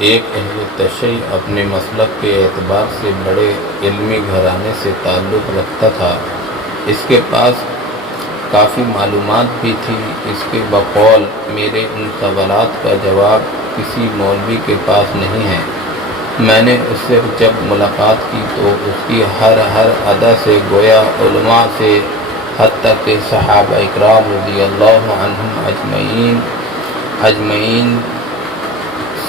ایک اہل تشیع اپنے مسلک کے اعتبار سے بڑے علمی گھرانے سے تعلق رکھتا تھا۔ اس کے پاس کافی معلومات بھی تھی۔ اس کے بقول میرے ان سوالات کا جواب کسی مولوی کے پاس نہیں ہے۔ میں نے اس سے جب ملاقات کی تو اس کی ہر ادا سے گویا علماء سے حتیٰ کہ صحابہ اکرام رضی اللہ عنہم اجمعین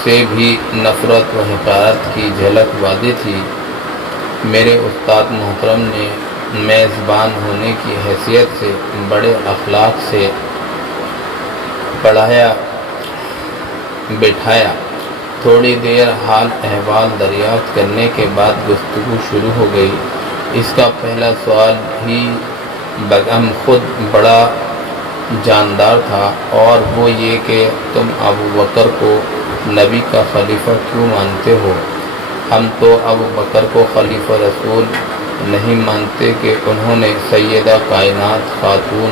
سے بھی نفرت و حقارت کی جھلک واضح تھی۔ میرے استاد محترم نے میزبان ہونے کی حیثیت سے بڑے اخلاق سے پڑھایا بٹھایا۔ تھوڑی دیر حال احوال دریافت کرنے کے بعد گفتگو شروع ہو گئی۔ اس کا پہلا سوال بھی بگم خود بڑا جاندار تھا، اور وہ یہ کہ تم ابو بکر کو نبی کا خلیفہ کیوں مانتے ہو؟ ہم تو ابو بکر کو خلیفہ رسول نہیں مانتے کہ انہوں نے سیدہ کائنات خاتون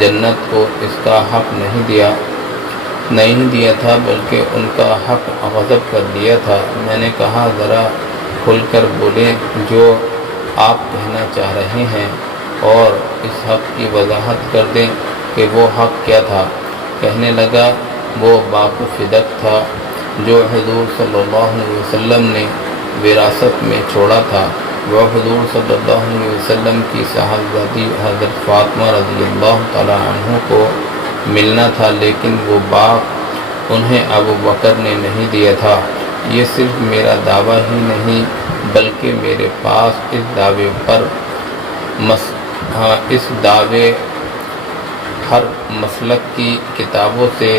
جنت کو اس کا حق نہیں دیا تھا، بلکہ ان کا حق غصب کر دیا تھا۔ میں نے کہا ذرا کھل کر بولیں جو آپ کہنا چاہ رہے ہیں، اور اس حق کی وضاحت کر دیں کہ وہ حق کیا تھا۔ کہنے لگا وہ باغ فدق تھا جو حضور صلی اللہ علیہ وسلم نے وراثت میں چھوڑا تھا۔ وہ حضور صلی اللہ علیہ وسلم کی صاحبزادی حضرت فاطمہ رضی اللہ تعالیٰ عنہ کو ملنا تھا، لیکن وہ باغ انہیں ابو بکر نے نہیں دیا تھا۔ یہ صرف میرا دعویٰ ہی نہیں بلکہ میرے پاس اس دعوے ہر مسلک کی کتابوں سے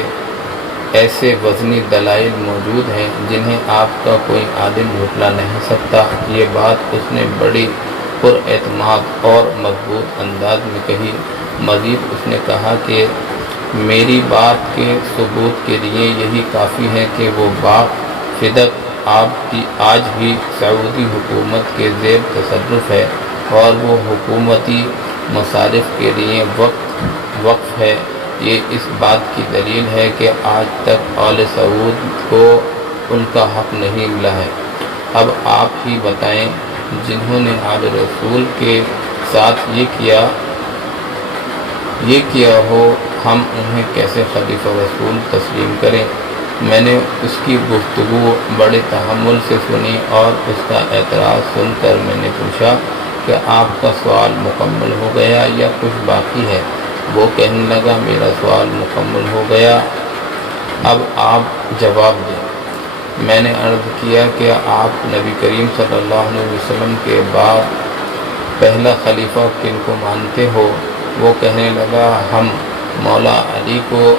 ایسے وزنی دلائل موجود ہیں جنہیں آپ کا کوئی عالم جھٹلا نہیں سکتا۔ یہ بات اس نے بڑی پر اعتماد اور مضبوط انداز میں کہی۔ مزید اس نے کہا کہ میری بات کے ثبوت کے لیے یہی کافی ہے کہ وہ باغ فدق آج بھی سعودی حکومت کے زیر تصرف ہے، اور وہ حکومتی مصارف کے لیے وقف ہے۔ یہ اس بات کی دلیل ہے کہ آج تک آل سعود کو ان کا حق نہیں ملا ہے۔ اب آپ ہی بتائیں، جنہوں نے آل رسول کے ساتھ یہ کیا ہو، ہم انہیں کیسے خلیفہ رسول تسلیم کریں؟ میں نے اس کی گفتگو بڑے تحمل سے سنی، اور اس کا اعتراض سن کر میں نے پوچھا کہ آپ کا سوال مکمل ہو گیا یا کچھ باقی ہے؟ وہ کہنے لگا میرا سوال مکمل ہو گیا، اب آپ جواب دیں۔ میں نے عرض کیا کہ آپ نبی کریم صلی اللہ علیہ وسلم کے بعد پہلا خلیفہ کن کو مانتے ہو؟ وہ کہنے لگا ہم مولا علی کو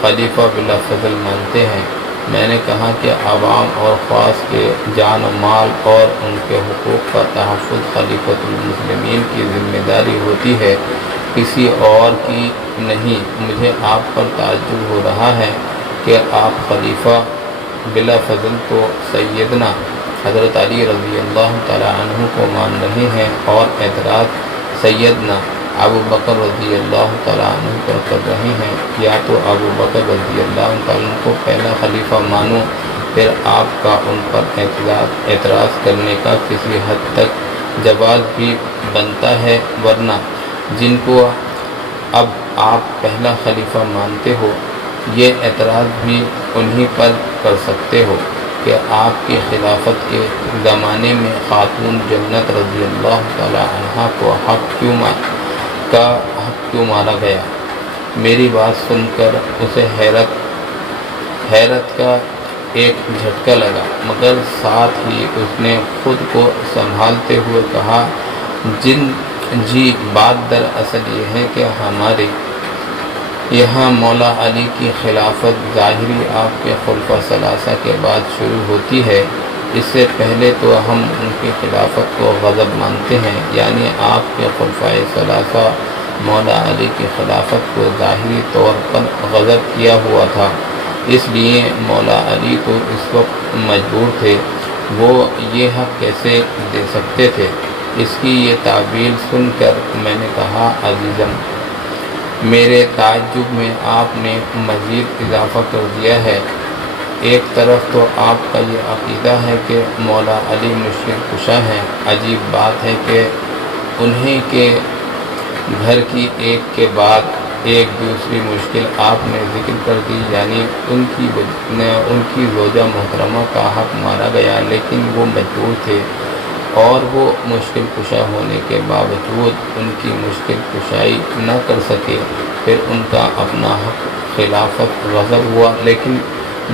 خلیفہ بلا فضل مانتے ہیں۔ میں نے کہا کہ عوام اور خاص کے جان و مال اور ان کے حقوق کا تحفظ خلیفۃ المسلمین کی ذمہ داری ہوتی ہے، کسی اور کی نہیں۔ مجھے آپ پر تعجب ہو رہا ہے کہ آپ خلیفہ بلا فضل کو سیدنا حضرت علی رضی اللہ تعالیٰ عنہ کو مان رہے ہیں، اور اعتراض سیدنا ابو بکر رضی اللہ تعالیٰ عنہ پر کر رہے ہیں۔ یا تو ابو بکر رضی اللہ تعالیٰ عنہ کو پہلا خلیفہ مانو، پھر آپ کا ان پر اعتراض کرنے کا کسی حد تک جواز بھی بنتا ہے، ورنہ جن کو اب آپ پہلا خلیفہ مانتے ہو، یہ اعتراض بھی انہی پر کر سکتے ہو کہ آپ کی خلافت کے زمانے میں خاتون جنت رضی اللہ تعالیٰ عنہ کو حق کیوں مانا گیا؟ میری بات سن کر اسے حیرت کا ایک جھٹکا لگا، مگر ساتھ ہی اس نے خود کو سنبھالتے ہوئے کہا جی بات دراصل یہ ہے کہ ہمارے یہاں مولا علی کی خلافت ظاہری آپ کے خلفاء ثلاثہ کے بعد شروع ہوتی ہے۔ اس سے پہلے تو ہم ان کی خلافت کو غصب مانتے ہیں، یعنی آپ کے خلفاء ثلاثہ مولا علی کی خلافت کو ظاہری طور پر غصب کیا ہوا تھا، اس لیے مولا علی تو اس وقت مجبور تھے، وہ یہ حق کیسے دے سکتے تھے؟ اس کی یہ تعبیر سن کر میں نے کہا عزیزم، میرے تعجب میں آپ نے مزید اضافہ کر دیا ہے، ایک طرف تو آپ کا یہ عقیدہ ہے کہ مولا علی مشکل کشا ہیں، عجیب بات ہے کہ انہیں کے گھر کی ایک کے بعد ایک دوسری مشکل آپ نے ذکر کر دی، یعنی ان کی زوجہ محترمہ کا حق مارا گیا، لیکن وہ مجبور تھے اور وہ مشکل کشا ہونے کے باوجود ان کی مشکل کشائی نہ کر سکے۔ پھر ان کا اپنا حق خلافت غضب ہوا، لیکن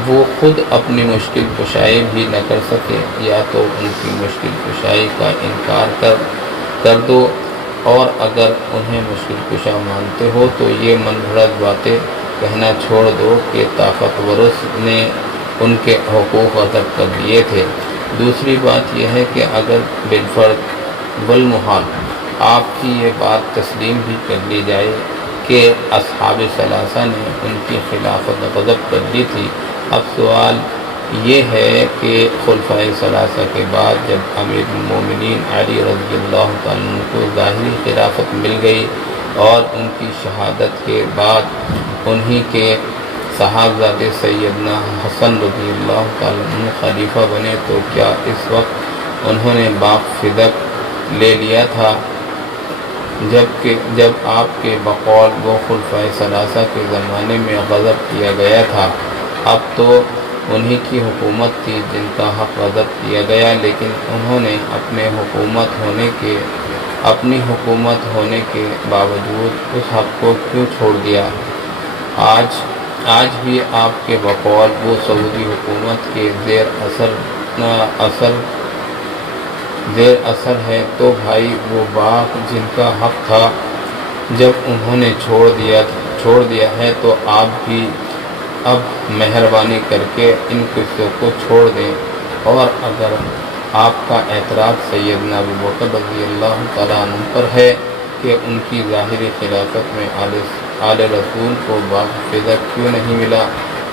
وہ خود اپنی مشکل کشائی بھی نہ کر سکے۔ یا تو ان کی مشکل کشائی کا انکار کر دو، اور اگر انہیں مشکل کشا مانتے ہو تو یہ من گھڑت باتیں کہنا چھوڑ دو کہ طاقتوروں نے ان کے حقوق غصب کر دیے تھے۔ دوسری بات یہ ہے کہ اگر بالفرض والمحال آپ کی یہ بات تسلیم بھی کر لی جائے کہ اصحاب ثلاثہ نے ان کی خلافت غصب کر دی تھی، اب سوال یہ ہے کہ خلفائے ثلاثہ کے بعد جب امیر المومنین علی رضی اللہ تعالیٰ عنہ کو ظاہری خلافت مل گئی اور ان کی شہادت کے بعد انہی کے صاحبزادے سیدنا حسن رضی اللہ تعالیٰ عنہ خلیفہ بنے، تو کیا اس وقت انہوں نے باپ فدق لے لیا تھا جب آپ کے بقول وہ خلفائے ثلاثہ کے زمانے میں غضب کیا گیا تھا؟ اب تو انہی کی حکومت تھی جن کا حق غضب کیا گیا، لیکن انہوں نے اپنی حکومت ہونے کے باوجود اس حق کو کیوں چھوڑ دیا؟ آج بھی آپ کے بقول وہ سعودی حکومت کے زیر اثر ہے، تو بھائی وہ باغ جن کا حق تھا جب انہوں نے چھوڑ دیا ہے، تو آپ بھی اب مہربانی کر کے ان قصوں کو چھوڑ دیں۔ اور اگر آپ کا اعتراض سیدنا ابوبکر رضی اللہ تعالیٰ عنہ پر ہے کہ ان کی ظاہری خلافت میں آل رسول کو باغ فدق کیوں نہیں ملا،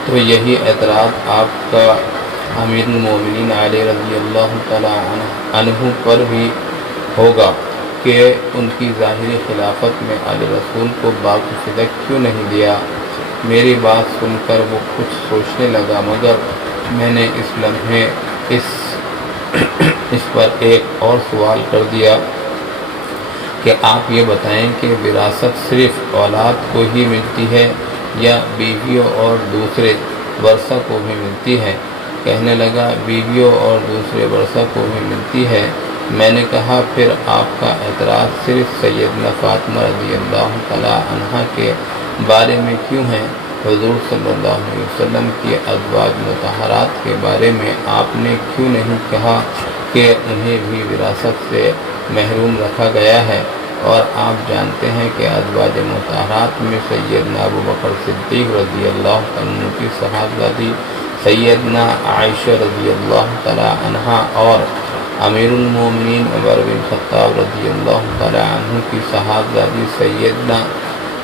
تو یہی اعتراض آپ کا امیر المومنین علی رضی اللہ تعالیٰ عنہ پر بھی ہوگا کہ ان کی ظاہری خلافت میں آل رسول کو باغ فدق کیوں نہیں دیا۔ میری بات سن کر وہ کچھ سوچنے لگا، مگر میں نے اس لمحے اس پر ایک اور سوال کر دیا کہ آپ یہ بتائیں کہ وراثت صرف اولاد کو ہی ملتی ہے یا بیویوں اور دوسرے ورثہ کو بھی ملتی ہے؟ کہنے لگا بیویوں اور دوسرے ورثہ کو بھی ملتی ہے۔ میں نے کہا پھر آپ کا اعتراض صرف سیدنا فاطمہ رضی اللہ تعالیٰ عنہا کے بارے میں کیوں ہے؟ حضور صلی اللہ علیہ وسلم کی ازواج مطہرات کے بارے میں آپ نے کیوں نہیں کہا کہ انہیں بھی وراثت سے محروم رکھا گیا ہے؟ اور آپ جانتے ہیں کہ ازواج مطہرات میں سیدنا ابوبکر صدیق رضی اللہ عنہ کی صاحبزادی سیدنا عائشہ رضی اللہ تعالیٰ عنہا اور امیر المومنین عمر بن خطاب رضی اللہ تعالیٰ عنہ کی صاحبزادی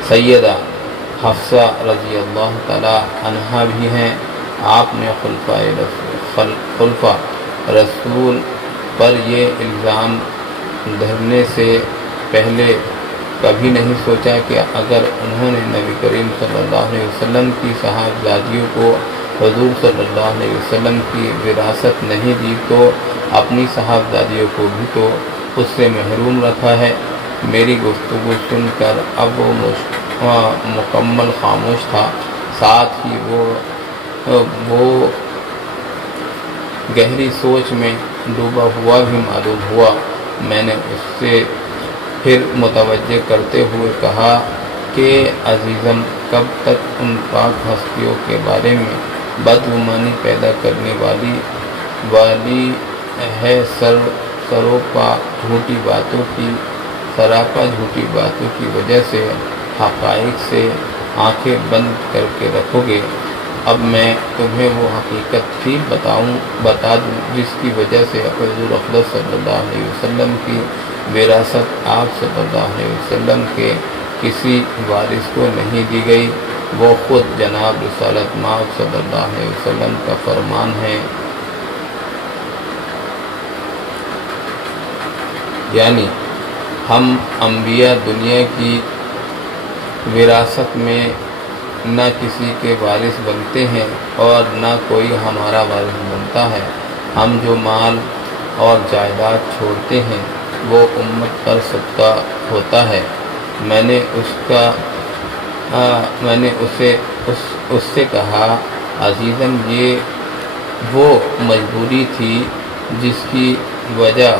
سیدہ حفصہ رضی اللہ تعالیٰ عنہا بھی ہیں۔ آپ نے خلفاء رسول پر یہ الزام دھرنے سے پہلے کبھی نہیں سوچا کہ اگر انہوں نے نبی کریم صلی اللہ علیہ وسلم کی صاحبزادیوں کو حضور صلی اللہ علیہ وسلم کی وراثت نہیں دی تو اپنی صاحبزادیوں کو بھی تو اس سے محروم رکھا ہے۔ میری گفتگو سن کر اب وہ مکمل خاموش تھا، ساتھ ہی وہ گہری سوچ میں ڈوبا ہوا بھی معلوم ہوا۔ میں نے اس سے پھر متوجہ کرتے ہوئے کہا کہ عزیزم، کب تک ان پاک ہستیوں کے بارے میں بدگمانی پیدا کرنے والی ہے سراپا جھوٹی باتوں کی وجہ سے حقائق سے آنکھیں بند کر کے رکھو گے؟ اب میں تمہیں وہ حقیقت ہی بتا دوں جس کی وجہ سے حضور اقدس صلی اللہ علیہ وسلم کی وراثت آپ صلی اللہ علیہ وسلم کے کسی وارث کو نہیں دی گئی۔ وہ خود جناب رسالت مآب صلی اللہ علیہ وسلم کا فرمان ہے، یعنی ہم انبیاء دنیا کی وراثت میں نہ کسی کے وارث بنتے ہیں اور نہ کوئی ہمارا وارث بنتا ہے۔ ہم جو مال اور جائیداد چھوڑتے ہیں وہ امت پر صدقہ ہوتا ہے۔ میں نے اس سے کہا، عزیزم، یہ وہ مجبوری تھی جس کی وجہ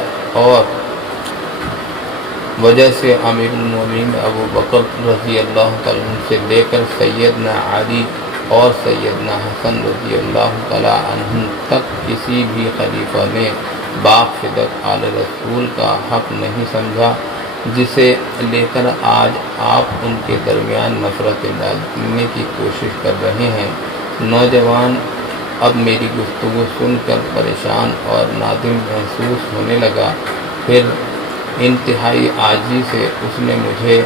سے امیر المومنین ابو بکر رضی اللہ تعالیٰ عنہ سے لے کر سیدنا علی اور سیدنا حسن رضی اللہ تعالیٰ عنہ تک کسی بھی خلیفہ نے باپ فدق آل رسول کا حق نہیں سمجھا، جسے لے کر آج آپ ان کے درمیان نفرت ڈالنے کی کوشش کر رہے ہیں۔ نوجوان اب میری گفتگو سن کر پریشان اور نادم محسوس ہونے لگا۔ پھر انتہائی عاجزی سے اس نے مجھے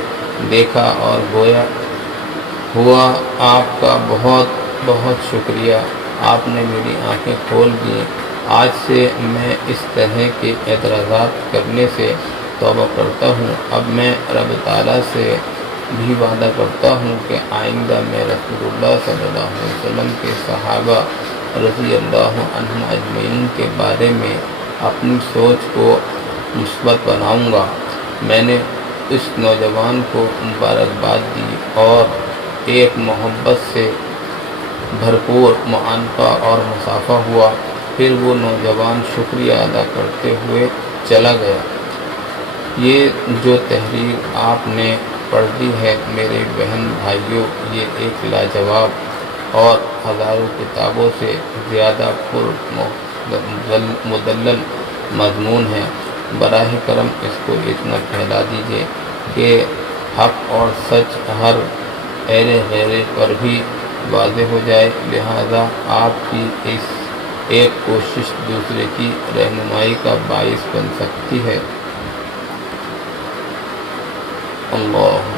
دیکھا اور گویا ہوا، آپ کا بہت بہت شکریہ، آپ نے میری آنکھیں کھول دیں۔ آج سے میں اس طرح کے اعتراضات کرنے سے توبہ کرتا ہوں۔ اب میں رب تعالیٰ سے بھی وعدہ کرتا ہوں کہ آئندہ میں رسول اللہ صلی اللہ علیہ وسلم کے صحابہ رضی اللہ عنہم اجمعین کے بارے میں اپنی سوچ کو مثبت بناؤں گا۔ میں نے اس نوجوان کو مبارکباد دی اور ایک محبت سے بھرپور معانقہ اور مصافحہ ہوا۔ پھر وہ نوجوان شکریہ ادا کرتے ہوئے چلا گیا۔ یہ جو تحریر آپ نے پڑھ دی ہے میرے بہن بھائیوں، یہ ایک لاجواب اور ہزاروں کتابوں سے زیادہ مدلل مضمون ہے۔ براہ کرم اس کو اتنا پھیلا دیجیے کہ حق اور سچ ہر ایرے غیرے پر بھی واضح ہو جائے۔ لہذا آپ کی اس ایک کوشش دوسرے کی رہنمائی کا باعث بن سکتی ہے۔ اللہ